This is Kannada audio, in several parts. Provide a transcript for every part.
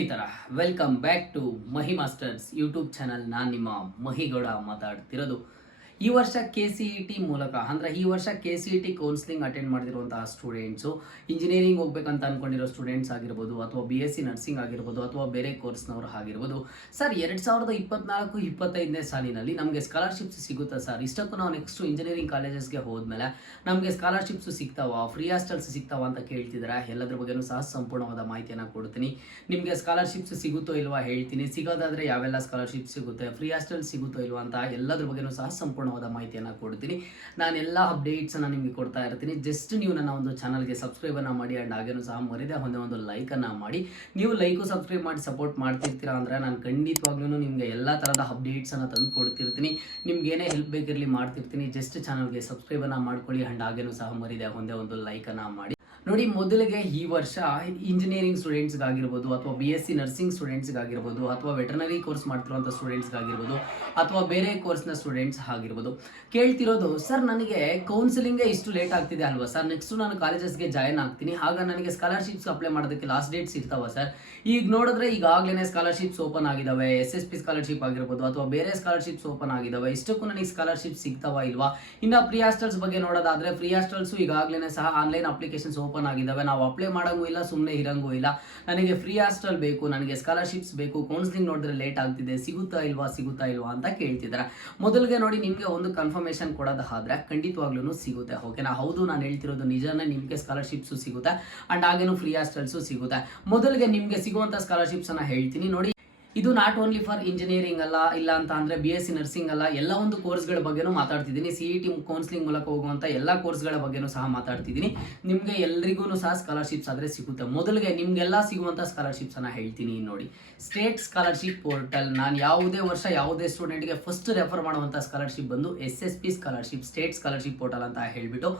ಸ್ನೇಹಿತರ welcome back to Mahi masters YouTube channel ನಾನು ನಿಮ್ಮ ಮಹಿಗೌಡ ಮಾತಾಡ್ತಿರೋದು. ಈ ವರ್ಷ ಕೆ ಸಿ ಇ ಟಿ ಮೂಲಕ, ಅಂದರೆ ಈ ವರ್ಷ K C E T counselling attend ಮಾಡಿರುವಂತಹ ಸ್ಟೂಡೆಂಟ್ಸು ಇಂಜಿನಿಯರಿಂಗ್ ಹೋಗ್ಬೇಕಂತ ಅನ್ಕೊಂಡಿರೋ ಸ್ಟೂಡೆಂಟ್ಸ್ ಆಗಿರ್ಬೋದು, ಅಥವಾ ಬಿ ಎಸ್ ಸಿ ನರ್ಸಿಂಗ್ ಆಗಿರ್ಬೋದು, ಅಥವಾ ಬೇರೆ ಕೋರ್ಸ್ನವರು ಆಗಿರ್ಬೋದು ಸರ್ ಎರಡು ಸಾವಿರದ ಇಪ್ಪತ್ನಾಲ್ಕು, ಇಪ್ಪತ್ತೈದನೇ ಸಾಲಿನಲ್ಲಿ ನಮಗೆ ಸ್ಕಾಲರ್ಶಿಪ್ಸ್ ಸಿಗುತ್ತಾ ಸರ್ ಇಷ್ಟಕ್ಕೂ ನಾವು ನೆಕ್ಸ್ಟ್ ಇಂಜಿನಿಯರಿಂಗ್ ಕಾಲೇಜಸ್ಗೆ ಹೋದ್ಮೇಲೆ ನಮಗೆ ಸ್ಕಾಲರ್ಶಿಪ್ಸ್ ಸಿಗ್ತಾವ ಫ್ರೀ ಹಾಸ್ಟೆಲ್ಸ್ ಸಿಗ್ತಾವ ಅಂತ ಕೇಳ್ತಿದ್ರೆ ಎಲ್ಲದ್ರ ಬಗ್ಗೆನೂ ಸಹ ಸಂಪೂರ್ಣವಾದ ಮಾಹಿತಿಯನ್ನು ಕೊಡ್ತೀನಿ. ನಿಮಗೆ ಸ್ಕಾಲರ್ಶಿಪ್ಸ್ ಸಿಗುತ್ತೋ ಇಲ್ವಾ ಹೇಳ್ತೀನಿ. ಸಿಗೋದಾದ್ರೆ ಯಾವೆಲ್ಲ ಸ್ಕಾಲರ್ಶಿಪ್ ಸಿಗುತ್ತೆ ಫ್ರೀ ಹಾಸ್ಟೆಲ್ ಸಿಗುತ್ತೋ ಇಲ್ವಾ ಅಂತ ಎಲ್ಲದ್ರ ಬಗ್ಗೆನೂ ಸಹ ಸಂಪೂರ್ಣವಾದ ಮಾಹಿತಿಯನ್ನು ಕೊಡ್ತೀನಿ. ನಾನು ಎಲ್ಲ ಅಪ್ಡೇಟ್ಸನ್ನು ನಿಮಗೆ ಕೊಡ್ತಾ ಇರ್ತೀನಿ. ಜಸ್ಟ್ ನೀವು ನನ್ನ ಒಂದು ಚಾನಲ್ಗೆ ಸಬ್ಸ್ಕ್ರೈಬನ್ನು ಮಾಡಿ ಆ್ಯಂಡ್ ಹಾಗೇನೂ ಸಹ ಮರಿದೆ ಒಂದೇ ಒಂದು ಲೈಕನ್ನು ಮಾಡಿ. ನೀವು ಲೈಕು ಸಬ್ಸ್ಕ್ರೈಬ್ ಮಾಡಿ ಸಪೋರ್ಟ್ ಮಾಡ್ತಿರ್ತೀರಾ ಅಂದರೆ ನಾನು ಖಂಡಿತವಾಗ್ಲೂ ನಿಮಗೆ ಎಲ್ಲ ಥರದ ಅಪ್ಡೇಟ್ಸನ್ನು ತಂದು ಕೊಡ್ತಿರ್ತೀನಿ. ನಿಮ್ಗೆ ಏನೇ ಹೆಲ್ಪ್ ಬೇಕಿರಲಿ ಮಾಡ್ತಿರ್ತೀನಿ. ಜಸ್ಟ್ ಚಾನಲ್ಗೆ ಸಬ್ಸ್ಕ್ರೈಬನ್ನು ಮಾಡ್ಕೊಳ್ಳಿ ಆ್ಯಂಡ್ ಹಾಗೇನೂ ಸಹ ಮರಿದೆ ಒಂದೇ ಒಂದು ಲೈಕನ್ನು ಮಾಡಿ. ನೋಡಿ, ಮೊದಲಿಗೆ ಈ ವರ್ಷ ಇಂಜಿನಿಯರಿಂಗ್ ಸ್ಟೂಡೆಂಟ್ಸ್ಗಾಗಿರ್ಬೋದು ಅಥವಾ ಬಿ ಎಸ್ ಸಿ ನರ್ಸಿಂಗ್ ಸ್ಟೂಡೆಂಟ್ಸ್ಗಾಗಿರ್ಬೋದು ಅಥವಾ ವೆಟರ್ನರಿ ಕೋರ್ಸ್ ಮಾಡ್ತಿರುವಂಥ ಸ್ಟೂಡೆಂಟ್ಸ್ಗಾಗಿರ್ಬೋದು ಅಥವಾ ಬೇರೆ ಕೋರ್ಸ್ನ ಸ್ಟೂಡೆಂಟ್ಸ್ ಆಗಿರ್ಬೋದು. ಕೇಳ್ತಿರೋದು, ಸರ್, ನನಗೆ ಕೌನ್ಸಿಲಿಂಗೇ ಇಷ್ಟು ಲೇಟ್ ಆಗ್ತಿದೆ ಅಲ್ವಾ? ಸರ್ ನೆಕ್ಸ್ಟ್ ನಾನು ಕಾಲೇಜಸ್ಗೆ ಜಾಯ್ನ್ ಆಗ್ತೀನಿ. ಆಗ ನನಗೆ ಸ್ಕಾಲರ್ಶಿಪ್ಸ್ ಅಪ್ಲೈ ಮಾಡೋದಕ್ಕೆ ಲಾಸ್ಟ್ ಡೇಟ್ಸ್ ಇರ್ತಾವ, ಸರ್. ಈಗ ನೋಡಿದ್ರೆ ಈಗಾಗಲೇ ಸ್ಕಾಲರ್ಶಿಪ್ಸ್ ಓಪನ್ ಆಗಿದಾವೆ. ಎಸ್ ಎಸ್ ಪಿ ಸ್ಕಾಲರ್ಶಿಪ್ ಆಗಿರ್ಬೋದು ಅಥವಾ ಬೇರೆ ಸ್ಕಾಲರ್ಶಿಪ್ಸ್ ಓಪನ್ ಆಗಿದಾವೆ. ಇಷ್ಟಕ್ಕೂ ನನಗೆ ಸ್ಕಾಲರ್ಶಿಪ್ ಸಿಗ್ತಾವ ಇಲ್ವಾ? ಇನ್ನು ಫ್ರೀ ಹಾಸ್ಟೆಲ್ಸ್ ಬಗ್ಗೆ ನೋಡೋದಾದ್ರೆ ಫ್ರೀ ಹಾಸ್ಟೆಲ್ಸ್ ಈಗಾಗಲೇ ಸಹ ಆನ್ಲೈನ್ ಅಪ್ಲಿಕೇಶನ್ಸ್ ಆಗಿದ್ದಾವೆ. ನಾವು ಅಪ್ಲೈ ಮಾಡೋಂಗೂ ಇಲ್ಲ ಸುಮ್ಮನೆ ಇರಂಗೂ ಇಲ್ಲ. ನನಗೆ ಫ್ರೀ ಹಾಸ್ಟೆಲ್ ಬೇಕು, ನನಗೆ ಸ್ಕಾಲರ್ಶಿಪ್ಸ್ ಬೇಕು ಕೌನ್ಸಿಲಿಂಗ್ ನೋಡಿದ್ರೆ ಲೇಟ್ ಆಗ್ತಿದೆ, ಸಿಗುತ್ತಾ ಇಲ್ವಾ ಸಿಗುತ್ತಾ ಇಲ್ವಾ ಅಂತ ಕೇಳ್ತಿದ್ದಾರೆ. ಮೊದಲಿಗೆ ನೋಡಿ ನಿಮಗೆ ಒಂದು ಕನ್ಫರ್ಮೇಷನ್ ಕೊಡೋದಾದ್ರೆ ಖಂಡಿತವಾಗ್ಲೂ ಸಿಗುತ್ತೆ. ಓಕೆನಾ ಹೌದು, ನಾನು ಹೇಳ್ತಿರೋದು ನಿಜನೇ ನಿಮಗೆ ಸ್ಕಾಲರ್ಶಿಪ್ಸು ಸಿಗುತ್ತೆ ಅಂಡ್ ಹಾಗೇನು ಫ್ರೀ ಹಾಸ್ಟೆಲ್ಸು ಸಿಗುತ್ತೆ. ಮೊದಲಿಗೆ ನಿಮಗೆ ಸಿಗುವಂಥ ಸ್ಕಾಲರ್ಶಿಪ್ಸನ್ನು ಹೇಳ್ತೀನಿ. ನೋಡಿ ಇದು ನಾಟ್ ಓನ್ಲಿ ಫಾರ್ ಇಂಜಿನಿಯರಿಂಗ್ ಅಲ್ಲ, ಇಲ್ಲ ಅಂತ ಅಂದ್ರೆ ಬಿ ಎಸ್ ಸಿ ನರ್ಸಿಂಗ್ ಅಲ್ಲ, ಎಲ್ಲ ಒಂದು ಕೋರ್ಸ್ಗಳ ಬಗ್ಗೆನೂ ಮಾತಾಡ್ತಿದ್ದೀನಿ. ಸಿ ಇ ಟಿ ಕೌನ್ಸಿಲಿಂಗ್ ಮೂಲಕ ಹೋಗುವಂಥ ಎಲ್ಲ ಕೋರ್ಸ್ಗಳ ಬಗ್ಗೆನೂ ಸಹ ಮಾತಾಡ್ತಿದ್ದೀನಿ. ನಿಮಗೆ ಎಲ್ರಿಗೂ ಸಹ ಸ್ಕಾಲರ್ಶಿಪ್ಸ್ ಆದರೆ ಸಿಗುತ್ತೆ. ಮೊದಲಿಗೆ ನಿಮಗೆಲ್ಲ ಸಿಗುವಂಥ ಸ್ಕಾಲರ್ಶಿಪ್ಸ್ ಅನ್ನ ಹೇಳ್ತೀನಿ ನೋಡಿ. ಸ್ಟೇಟ್ ಸ್ಕಾಲರ್ಶಿಪ್ ಪೋರ್ಟಲ್ ನಾನು ಯಾವುದೇ ವರ್ಷ ಯಾವುದೇ ಸ್ಟೂಡೆಂಟ್ಗೆ ಫಸ್ಟ್ ರೆಫರ್ ಮಾಡುವಂಥ ಸ್ಕಾಲರ್ಶಿಪ್ ಬಂದು S S P scholarship state scholarship portal ಅಂತ ಹೇಳ್ಬಿಟ್ಟು,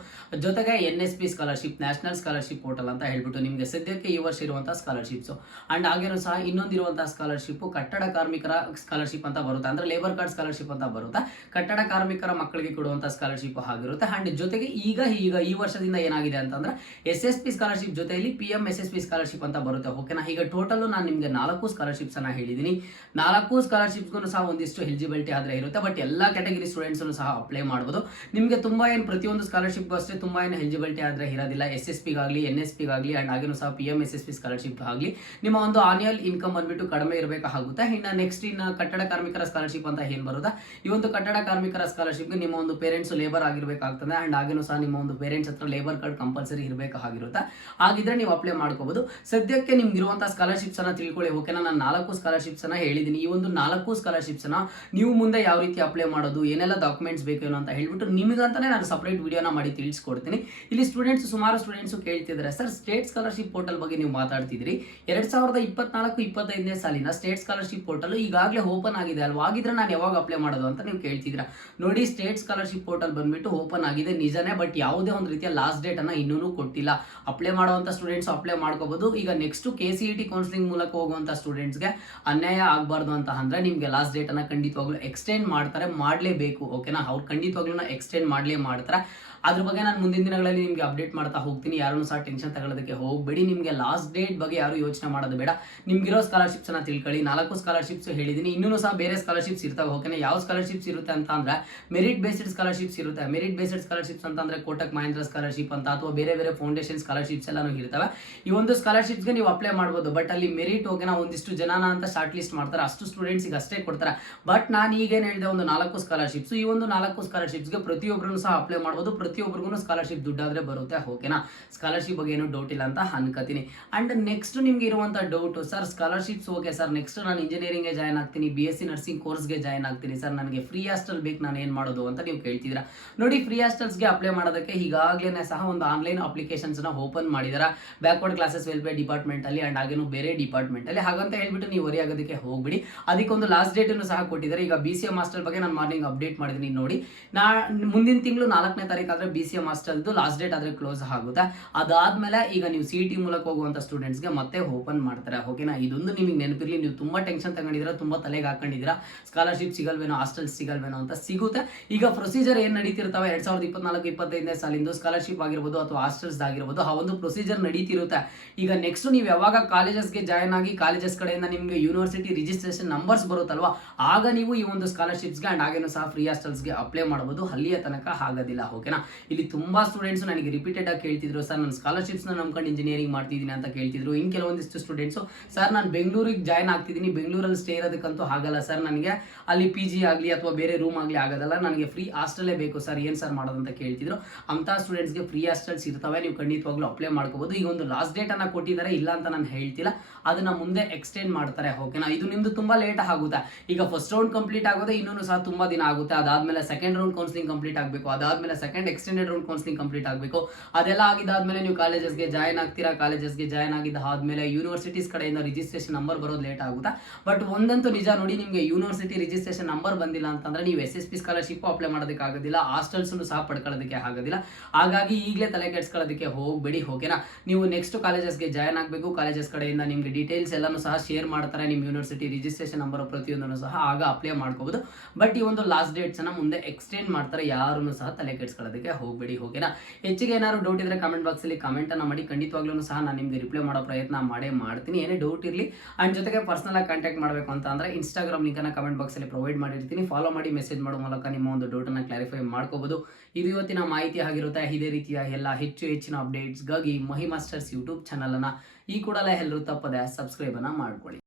ಜೊತೆಗೆ N S P scholarship national scholarship portal ಅಂತ ಹೇಳ್ಬಿಟ್ಟು ನಿಮಗೆ ಸದ್ಯಕ್ಕೆ ಈ ವರ್ಷ ಇರುವಂಥ ಸ್ಕಾಲರ್ಶಿಪ್ಸು ಅಂಡ್ ಹಾಗೇನೂ ಸಹ ಇನ್ನೊಂದಿರುವಂಥ ಸ್ಕಾಲರ್ಶಿಪ್ ಕಟ್ಟಡ ಕಾರ್ಮಿಕರ ಸ್ಕಾಲರ್ಶಿಪ್ ಅಂತ ಬರುತ್ತೆ. ಅಂದ್ರೆ ಲೇಬರ್ ಕಾರ್ಡ್ ಸ್ಕಾಲರ್ಶಿಪ್ ಅಂತ ಬರುತ್ತೆ. ಕಟ್ಟಡ ಕಾರ್ಮಿಕರ ಮಕ್ಕಳಿಗೆ ಕೊಡುವಂತ ಸ್ಕಾಲರ್ಶಿಪ್ ಆಗಿರುತ್ತೆ. ಅಂಡ್ ಜೊತೆಗೆ ಈಗ ಈಗ ಈ ವರ್ಷದಿಂದ ಏನಾಗಿದೆ ಅಂತಂದ್ರೆ ಎಸ್ ಎಸ್ ಪಿ ಸ್ಕಾಲರ್ಶಿಪ್ ಜೊತೆಯಲ್ಲಿ P M S S P scholarship ಅಂತ ಬರುತ್ತೆ. ಓಕೆನಾ ಈಗ ಟೋಟಲ್ ನಾನು ನಿಮಗೆ ನಾಲ್ಕು ಸ್ಕಾಲರ್ಶಿಪ್ಸ್ ಅನ್ನ ಹೇಳಿದ್ದೀನಿ ನಾಲ್ಕು ಸ್ಕಾಲರ್ಶಿಪ್ಗೂ ಸಹ ಒಂದಿಷ್ಟು ಎಲಿಜಿಬಿಲಿಟಿ ಆದ್ರೆ ಇರುತ್ತೆ. ಬಟ್ ಎಲ್ಲಾ ಕ್ಯಾಟಗರಿ ಸ್ಟೂಡೆಂಟ್ಸ್ ಸಹ ಅಪ್ಲೈ ಮಾಡಬಹುದು ನಿಮಗೆ ತುಂಬಾ ಏನು ಪ್ರತಿಯೊಂದು ಸ್ಕಾಲರ್ಶಿಪ್ ಅಷ್ಟೇ ತುಂಬಾ ಏನು ಎಲಿಜಿಬಿಲಿಟಿ ಆದ್ರೆ ಇರೋದಿಲ್ಲ. ಎಸ್ ಎಸ್ ಪಿಗಾಗಲಿ ಎನ್ ಎಸ್ ಪಿಗಾಗಲಿ ಅಂಡ್ ಆಗಿನೂ ಸಹ P M S S P scholarship ಆಗಲಿ ನಿಮ್ಮ ಒಂದು ಆನ್ಯಲ್ ಇನ್ಕಮ್ ಬಂದ್ಬಿಟ್ಟು ಕಡಿಮೆ ಇರಬೇಕಾಗುತ್ತೆ ಇನ್ನು ನೆಕ್ಸ್ಟ್ ಇನ್ನು ಕಟ್ಟಡ ಕಾರ್ಮಿಕರ ಸ್ಕಾಲರ್ಶಿಪ್ ಅಂತ ಏನು ಬರುತ್ತಾ? ಈ ಒಂದು ಕಟ್ಟಡ ಕಾರ್ಮಿಕರ ಸ್ಕಾಲರ್ಶಿಪ್ಗೆ ನಿಮ್ಮ ಒಂದು ಪೇರೆಂಟ್ಸ್ ಲೇಬರ್ ಆಗಿರಬೇಕಾಗ್ತದೆ ಆ್ಯಂಡ್ ಹಾಗೇನು ಸಹ ನಿಮ್ಮ ಒಂದು ಪೇರೆಂಟ್ಸ್ ಹತ್ರ ಲೇಬರ್ ಕಾರ್ಡ್ ಕಂಪಲ್ಸರಿ ಇರಬೇಕಾಗಿರುತ್ತಾ? ಹಾಗಿದ್ರೆ ನೀವು ಅಪ್ಲೈ ಮಾಡ್ಕೋಬಹುದು ಸದ್ಯಕ್ಕೆ ನಿಮ್ಗೆ ಇರುವಂತಹ ಸ್ಕಾಲರ್ಶಿಪ್ಸ್ ಅನ್ನ ತಿಳ್ಕೊಳ್ಳಿ ಓಕೆನಾ ನಾನು ನಾಲ್ಕು ಸ್ಕಾಲರ್ಶಿಪ್ಸ್ ಅನ್ನ ಹೇಳಿದ್ದೀನಿ ಈ ಒಂದು ನಾಲ್ಕು ಸ್ಕಾಲರ್ಶಿಪ್ಸ್ ಅನ್ನ ನೀವು ಮುಂದೆ ಯಾವ ರೀತಿ ಅಪ್ಲೈ ಮಾಡೋದು, ಏನೆಲ್ಲ ಡಾಕ್ಯುಮೆಂಟ್ಸ್ ಬೇಕು ಅಂತ ಹೇಳ್ಬಿಟ್ಟು ನಿಮಗಂತಾನೆ ನಾನು ಸಪ್ರೇಟ್ ವಿಡಿಯೋನ ಮಾಡಿ ತಿಳಿಸ್ಕೊಡ್ತೀನಿ. ಇಲ್ಲಿ ಸ್ಟೂಡೆಂಟ್ಸ್ ಸುಮಾರು ಸ್ಟೂಡೆಂಟ್ಸ್ ಕೇಳ್ತಿದ್ದಾರೆ. ಸರ್ ಸ್ಟೇಟ್ ಸ್ಕಾಲರ್ಶಿಪ್ ಪೋರ್ಟಲ್ ಬಗ್ಗೆ ನೀವು ಮಾತಾಡ್ತಿದ್ರಿ ಎರಡ್ ಸಾವಿರದ ಇಪ್ಪತ್ನಾಲ್ಕು, ಇಪ್ಪತ್ತೈದನೇ ಸಾಲಿನ ಸ್ಟೇಟ್ ಸ್ಕಾಲರ್ಶಿಪ್ ಪೋರ್ಟಲ್ ಈಗಾಗಲೇ ಓಪನ್ ಆಗಿದೆ ಅಲ್ವಾ? ಆಗಿದ್ರೆ ನಾನು ಯಾವಾಗ ಅಪ್ಲೈ ಮಾಡೋದು ಅಂತ ನೀವು ಕೇಳ್ತಿದ್ದೀರಾ? ನೋಡಿ ಸ್ಟೇಟ್ ಸ್ಕಾಲರ್ಶಿಪ್ ಪೋರ್ಟಲ್ ಬಂದ್ಬಿಟ್ಟು ಓಪನ್ ಆಗಿದೆ ನಿಜನೇ ಬಟ್ ಯಾವುದೇ ಒಂದು ರೀತಿಯ ಲಾಸ್ಟ್ ಡೇಟ್ ಅನ್ನ ಇನ್ನೂ ಕೊಟ್ಟಿಲ್ಲ. ಅಪ್ಲೈ ಮಾಡುವಂತ ಸ್ಟೂಡೆಂಟ್ಸ್ ಅಪ್ಲೈ ಮಾಡ್ಕೋಬಹುದು ಈಗ next K C E T counselling ಮೂಲಕ ಹೋಗುವಂಥ ಸ್ಟೂಡೆಂಟ್ಸ್ಗೆ ಅನ್ಯಾಯ ಆಗಬಾರ್ದು ಅಂತ ಅಂದ್ರೆ ನಿಮ್ಗೆ ಲಾಸ್ಟ್ ಡೇಟ್ ಅನ್ನ ಖಂಡಿತವಾಗ್ಲೂ ಎಕ್ಸ್ಟೆಂಡ್ ಮಾಡ್ತಾರೆ, ಮಾಡಲೇಬೇಕು ಓಕೆನಾ ಅವ್ರು ಖಂಡಿತವಾಗ್ಲೂ ಎಕ್ಸ್ಟೆಂಡ್ ಮಾಡಲೇ ಮಾಡ್ತಾರೆ. ಅದ್ರ ಬಗ್ಗೆ ನಾನು ಮುಂದಿನ ದಿನಗಳಲ್ಲಿ ನಿಮಗೆ ಅಪ್ಡೇಟ್ ಮಾಡ್ತಾ ಹೋಗ್ತೀನಿ. ಯಾರನ್ನು ಸಹ ಟೆನ್ಷನ್ ತಗೊಳ್ಳೋದಕ್ಕೆ ಹೋಗಬೇಡಿ. ನಿಮಗೆ ಲಾಸ್ಟ್ ಡೇಟ್ ಬಗ್ಗೆ ಯಾರು ಯೋಚನೆ ಮಾಡೋದು ಬೇಡ. ನಿಮಗಿರೋ ಅನ್ನ ತಿಳ್ಕೊಳ್ಳಿ. ನಾಲ್ಕು ಸ್ಕಾಲರ್ಶಿಪ್ಸ್ ಹೇಳಿದ್ದೀನಿ ಇನ್ನೂ ಸಹ ಬೇರೆ ಸ್ಕಾಲರ್ಶಿಪ್ಸ್ ಇರ್ತವೆ. ಓಕೆನಾ ಯಾವ ಸ್ಕಾಲರ್ಶಿಪ್ಸ್ ಇರುತ್ತೆ ಅಂತ ಅಂದ್ರೆ ಮೆರಿಟ್ ಬೇಸ್ಡ್ ಸ್ಕಾಲರ್ಶಿಪ್ಸ್ ಇರುತ್ತೆ. ಮೆರಿಟ್ ಬೇಸ್ಡ್ ಸ್ಕಾಲರ್ಶಿಪ್ಸ್ ಅಂತ ಅಂದ್ರೆ ಕೋಟಕ್ ಮಹೇಂದ್ರ ಸ್ಕಾಲರ್ಶಿಪ್ ಅಂತ ಅಥವಾ ಬೇರೆ ಬೇರೆ ಫೌಂಡೇಶನ್ ಸ್ಕಾಲರ್ಶಿಪ್ಸ್ ಎಲ್ಲಾನು ಇರ್ತವೆ. ಈ ಒಂದು ಸ್ಕಾಲರ್ಶಿಪ್ಸ್ಗೆ ನೀವು ಅಪ್ಲೈ ಮಾಡ್ಬೋದು. ಬಟ್ ಅಲ್ಲಿ ಮೆರಿಟ್ ಓಕೆನಾ ಒಂದಿಷ್ಟು ಜನನ ಅಂತ ಶಾರ್ಟ್ ಲಿಸ್ಟ್ ಮಾಡ್ತಾರೆ. ಅಷ್ಟು ಸ್ಟೂಡೆಂಟ್ಸ್ಗೆ ಅಷ್ಟೇ ಕೊಡ್ತಾರೆ. ಬಟ್ ನಾನು ಈಗೇನು ಹೇಳಿದೆ ಒಂದು ನಾಲ್ಕು ಸ್ಕಾಲರ್ಶಿಪ್ಸ್ ಈ ಒಂದು ನಾಲ್ಕು ಸ್ಕಾಲರ್ಶಿಪ್ಸ್ಗೆ ಪ್ರತಿಯೊಬ್ಬರೂ ಸಹ ಅಪ್ಲೈ ಮಾಡ್ಬೋದು. ಪ್ರತಿಯೊಬ್ಬರಿಗೂ ಸ್ಕಾಲರ್ಶಿಪ್ ದುಡ್ಡಾದರೆ ಬರುತ್ತೆ ಓಕೆನಾ ಸ್ಕಾಲರ್ಶಿಪ್ ಬಗ್ಗೆ ಏನು ಡೌಟ್ ಇಲ್ಲ ಅಂತ ಅನ್ಕೋತೀನಿ. ಅಂಡ್ ನೆಕ್ಸ್ಟ್ ನಿಮಗೆ ಇರುವಂತ doubt sir scholarships okay sir next ನಾನು ಇಂಜಿನಿಯರಿಂಗ್ಗೆ ಜಾಯ್ನ್ ಆಗ್ತೀನಿ ಬಿ ಎಸ್ ಸಿ ನರ್ಸಿಂಗ್ ಕೋರ್ಸ್ಗೆ ಜಾಯ್ನ್ ಆಗ್ತೀನಿ ಸರ್ ನನಗೆ ಫ್ರೀ ಹಾಸ್ಟೆಲ್ ಬೇಕು, ನಾನು ಏನು ಮಾಡೋದು ಅಂತ ನೀವು ಕೇಳ್ತಿದ್ದೀರಾ? ನೋಡಿ ಫ್ರೀ ಹಾಸ್ಟೆಲ್ಸ್ಗೆ ಅಪ್ಲೈ ಮಾಡೋದಕ್ಕೆ ಈಗಾಗಲೇ ಸಹ ಒಂದು ಆನ್ಲೈನ್ ಅಪ್ಲಿಕೇಶನ್ಸ್ನ ಓಪನ್ ಮಾಡಿದಾರೆ. ಬ್ಯಾಕ್ವರ್ಡ್ ಕ್ಲಾಸಸ್ ವೆಲ್ಫೇರ್ ಡಿಪಾರ್ಟ್ಮೆಂಟ್ ಅಲ್ಲಿ ಅಂಡ್ ಹಾಗೇನು ಬೇರೆ ಡಿಪಾರ್ಟ್ಮೆಂಟ್ ಅಲ್ಲಿ. ಹಾಗಂತ ಹೇಳ್ಬಿಟ್ಟು ನೀವು ವರಿ ಆಗೋದಕ್ಕೆ ಹೋಗ್ಬಿಡಿ. ಅದಕ್ಕೊಂದು ಲಾಸ್ಟ್ ಡೇಟನ್ನು ಸಹ ಕೊಟ್ಟಿದ್ದಾರೆ. ಈಗ ಬಿ ಸಿ ಎಂ ಹಾಸ್ಟೆಲ್ ಬಗ್ಗೆ ನಾನು ಮಾರ್ನಿಂಗ್ ಅಪ್ಡೇಟ್ ಮಾಡಿದ್ದೀನಿ ನೋಡಿ. ನಾ ಮುಂದಿನ ತಿಂಗಳು ನಾಲ್ಕನೇ ತಾರೀಕು ಆದ್ರೆ ಬಿ ಸಿ ಎಂ ಹಾಸ್ಟೆಲ್ದು ಲಾಸ್ಟ್ ಡೇಟ್ ಆದರೆ ಕ್ಲೋಸ್ ಆಗುತ್ತೆ. ಅದಾದಮೇಲೆ ಈಗ ನೀವು ಸಿ ಟಿ ಮೂಲಕ ಹೋಗುವಂಥ ಸ್ಟೂಡೆಂಟ್ಸ್ಗೆ ಮತ್ತೆ ಓಪನ್ ಮಾಡ್ತಾರೆ. ಓಕೆನಾ ಇದೊಂದು ನಿಮಗೆ ನೆನಪಿರ್ಲಿ, ನೀವು ತುಂಬ ಟೆನ್ಷನ್ ತಗೊಂಡಿದ್ದೀರಾ, ತುಂಬ ತಲೆಗೆ ಹಾಕೊಂಡಿದ್ದೀರಾ ಸ್ಕಾಲರ್ಶಿಪ್ ಸಿಗಲ್ವೇನೋ ಹಾಸ್ಟೆಲ್ ಸಿಗಲ್ವೇನೋ ಅಂತ ಸಿಗುತ್ತೆ. ಈಗ ಪ್ರೊಸೀಜರ್ ಏನು ನಡೀತಿರ್ತಾವೆ? ಎರಡು ಸಾವಿರದ ಇಪ್ಪತ್ನಾಲ್ಕು, ಇಪ್ಪತ್ತೈದನೇ ಸಾಲಿಂದು ಸ್ಕಾಲರ್ಶಿಪ್ ಆಗಿರ್ಬೋದು ಅಥವಾ ಹಾಸ್ಟೆಲ್ಸ್ ಆಗಿರ್ಬೋದು, ಆ ಒಂದು ಪ್ರೊಸೀಜರ್ ನಡೀತಿರುತ್ತೆ. ಈಗ ನೆಕ್ಸ್ಟ್ ನೀವು ಯಾವಾಗ ಕಾಲೇಜಸ್ಗೆ ಜಾಯ್ನ್ ಆಗಿ ಕಾಲೇಜಸ್ ಕಡೆಯಿಂದ ನಿಮಗೆ ಯೂನಿವರ್ಸಿಟಿ ರಿಜಿಸ್ಟ್ರೇಷನ್ ನಂಬರ್ಸ್ ಬರುತ್ತಲ್ವ? ಆಗ ನೀವು ಈ ಒಂದು ಸ್ಕಾಲರ್ಶಿಪ್ಸ್ಗೆ ಆ್ಯಂಡ್ ಹಾಗೇನು ಸಹ ಫ್ರೀ ಹಾಸ್ಟೆಲ್ಸ್ಗೆ ಅಪ್ಲೈ ಮಾಡ್ಬೋದು. ಅಲ್ಲಿಯ ತನಕ ಆಗೋದಿಲ್ಲ ಓಕೆನಾ ಇಲ್ಲಿ ತುಂಬಾ ಸ್ಟೂಡೆಂಟ್ಸ್ ನನಗೆ ರಿಪೀಟೆಡ್ ಆಗಿ ಕೇಳ್ತಿದ್ರು, ಸರ್, ನಾನು ಸ್ಕಾಲರ್ಶಿಪ್ಸ್ನ ನಂಬ್ಕೊಂಡು ಇಂಜಿನಿಯರಿಂಗ್ ಮಾಡ್ತಿದ್ದೀನಿ ಅಂತ ಕೇಳ್ತಿದ್ರು. ಇನ್ನು ಕೆಲವೊಂದಿಷ್ಟು ಸ್ಟೂಡೆಂಟ್ಸು ಸರ್, ನಾನು ಬೆಂಗಳೂರಿಗೆ ಜಾಯ್ನ್ ಆಗ್ತಿದ್ದೀನಿ. ಬೆಂಗಳೂರಲ್ಲಿ ಸ್ಟೇ ಇರೋದಕ್ಕಂತೂ ಆಗಲ್ಲ. ಸರ್, ನನಗೆ ಅಲ್ಲಿ ಪಿ ಜಿ ಆಗಲಿ ಅಥವಾ ಬೇರೆ ರೂಮ್ ಆಗಲಿ ಆಗೋದಲ್ಲ. ನನಗೆ ಫ್ರೀ ಹಾಸ್ಟೆಲೇ ಬೇಕು. ಸರ್, ಏನು ಸರ್ ಮಾಡೋದು ಅಂತ ಕೇಳ್ತಿದ್ರು. ಅಂಥ ಸ್ಟೂಡೆಂಟ್ಸ್ಗೆ ಫ್ರೀ ಹಾಸ್ಟೆಲ್ಸ್ ಇರ್ತವೆ. ನೀವು ಖಂಡಿತವಾಗ್ಲೂ ಅಪ್ಲೈ ಮಾಡ್ಕೋಬೋದು. ಈಗ ಒಂದು ಲಾಸ್ಟ್ ಡೇಟ್ ಅನ್ನ ಕೊಟ್ಟಿದ್ದಾರೆ. ಇಲ್ಲ ಅಂತ ನಾನು ಹೇಳ್ತಿಲ್ಲ. ಅದನ್ನ ಮುಂದೆ ಎಕ್ಸ್ಟೆಂಡ್ ಮಾಡ್ತಾರೆ. ಓಕೆನಾ ಇದು ನಿಮ್ದು ತುಂಬಾ ಲೇಟ್ ಆಗುತ್ತೆ. ಈಗ ಫಸ್ಟ್ ರೌಂಡ್ ಕಂಪ್ಲೀಟ್ ಆಗೋದೇ ಇನ್ನೂ ಸಹ ತುಂಬ ದಿನ ಆಗುತ್ತೆ. ಅದಾದ್ಮೇಲೆ ಸೆಕೆಂಡ್ ರೌಂಡ್ ಕೌನ್ಸಿಲಿಂಗ್ ಕಂಪ್ಲೀಟ್ ಆಗಬೇಕು. ಅದಾದ್ಮೇಲೆ second extended round counselling complete ಆಗಬೇಕು. ಅದೆಲ್ಲ ಆಗಿದ್ದಾದ್ಮೇಲೆ ನೀವು ಕಾಲೇಜಸ್ಗೆ ಜಾಯ್ನ್ ಆಗ್ತೀರಾ? ಕಾಲೇಜಸ್ಗೆ ಜಾಯ್ನ್ ಆಗಿದ್ದ ಆದ್ಮೇಲೆ ಯೂನಿವರ್ಸಿಟೀಸ್ ಕಡೆಯಿಂದ ರಿಜಿಸ್ಟ್ರೇಷನ್ ನಂಬರ್ ಬರೋದು ಲೇಟ್ ಆಗುತ್ತಾ? ಬಟ್ ಒಂದಂತೂ ನಿಜ ನೋಡಿ ನಿಮಗೆ ಯೂನಿವರ್ಸಿಟಿ ರಿಜಿಸ್ಟ್ರೇಷನ್ ನಂಬರ್ ಬಂದಿಲ್ಲ ಅಂತಂದ್ರೆ ನೀವು S S P scholarship apply ಮಾಡೋದಕ್ಕೆ ಆಗೋದಿಲ್ಲ ಹಾಸ್ಟೆಲ್ಸ್ ಸಹ ಪಡ್ಕೊಳ್ಳೋದಕ್ಕೆ ಆಗೋದಿಲ್ಲ. ಹಾಗಾಗಿ ಈಗಲೇ ತಲೆ ಕೆಡ್ಸ್ಕೊಳ್ಳೋದಕ್ಕೆ ಹೋಗಬೇಡಿ ಓಕೆನಾ ನೀವು ನೆಕ್ಸ್ಟ್ ಕಾಲೇಜಸ್ಗೆ ಜಾಯ್ನ್ ಆಗಬೇಕು, ಕಾಲೇಜಸ್ ಕಡೆಯಿಂದ ನಿಮಗೆ ಡೀಟೇಲ್ಸ್ ಎಲ್ಲಾನು ಸಹ ಶೇರ್ ಮಾಡ್ತಾರೆ, ನಿಮ್ಮ ಯೂನಿವರ್ಸಿಟಿ ರಿಜಿಸ್ಟ್ರೇಷನ್ ನಂಬರ್ ಪ್ರತಿಯೊಂದನ್ನು ಸಹ ಆಗ ಅಪ್ಲೈ ಮಾಡ್ಕೋಬಹುದು ಬಟ್ ಈ ಒಂದು ಲಾಸ್ಟ್ ಡೇಟ್ಸ್ ಅನ್ನ ಮುಂದೆ ಎಕ್ಸ್ಟೆಂಡ್ ಮಾಡ್ತಾರೆ, ಯಾರನ್ನು ಸಹ ತಲೆ ಕೆಡ್ಸ್ಕೊಳ್ಳೋದಕ್ಕೆ ಹೋಗ್ಬೇಡಿ ಓಕೆನಾ ಹೆಚ್ಚಿಗೆ ಏನಾದ್ರು ಡೌಟ್ ಇದ್ರೆ ಕಮೆಂಟ್ ಬಾಕ್ಸ್ ಅಲ್ಲಿ ಕಮೆಂಟ್ ಅನ್ನ ಮಾಡಿ, ಖಂಡಿತವಾಗ್ಲೂ ಸಹ ನಾನು ನಿಮಗೆ ರಿಪ್ಲೈ ಮಾಡೋ ಪ್ರಯತ್ನ ಮಾಡೇ ಮಾಡ್ತೀನಿ. ಏನೇ ಡೌಟ್ ಇರಲಿ ಅಂಡ್ ಜೊತೆಗೆ ಪರ್ಸನಲ್ ಆಗಿ ಕಾಂಟ್ಯಾಕ್ಟ್ ಮಾಡಬೇಕು ಅಂತ ಅಂದ್ರೆ ಇನ್ಸ್ಟಾಗ್ರಾಮ್ ಲಿಂಕ್ ಅನ್ನ ಕಮೆಂಟ್ ಬಾಕ್ಸ್ ಅಲ್ಲಿ ಪ್ರೊವೈಡ್ ಮಾಡಿರ್ತೀನಿ. ಫಾಲೋ ಮಾಡಿ ಮೆಸೇಜ್ ಮಾಡೋ ಮೂಲಕ ನಿಮ್ಮ ಒಂದು ಡೌಟ್ ಅನ್ನ ಕ್ಲಾರಿಫೈ ಮಾಡ್ಕೋಬಹುದು ಇದು ಇವತ್ತಿನ ಮಾಹಿತಿ ಆಗಿರುತ್ತೆ. ಇದೇ ರೀತಿಯ ಎಲ್ಲ ಹೆಚ್ಚು ಹೆಚ್ಚಿನ ಅಪ್ಡೇಟ್ಸ್ಗಾಗಿ ಮಹಿ ಮಾಸ್ಟರ್ಸ್ ಯೂಟ್ಯೂಬ್ ಚಾನಲ್ ಅನ್ನ ಈ ಕೂಡಲೇ ಎಲ್ಲರೂ ತಪ್ಪದೆ ಸಬ್ಸ್ಕ್ರೈಬ್ ಅನ್ನ ಮಾಡ್ಕೊಳ್ಳಿ.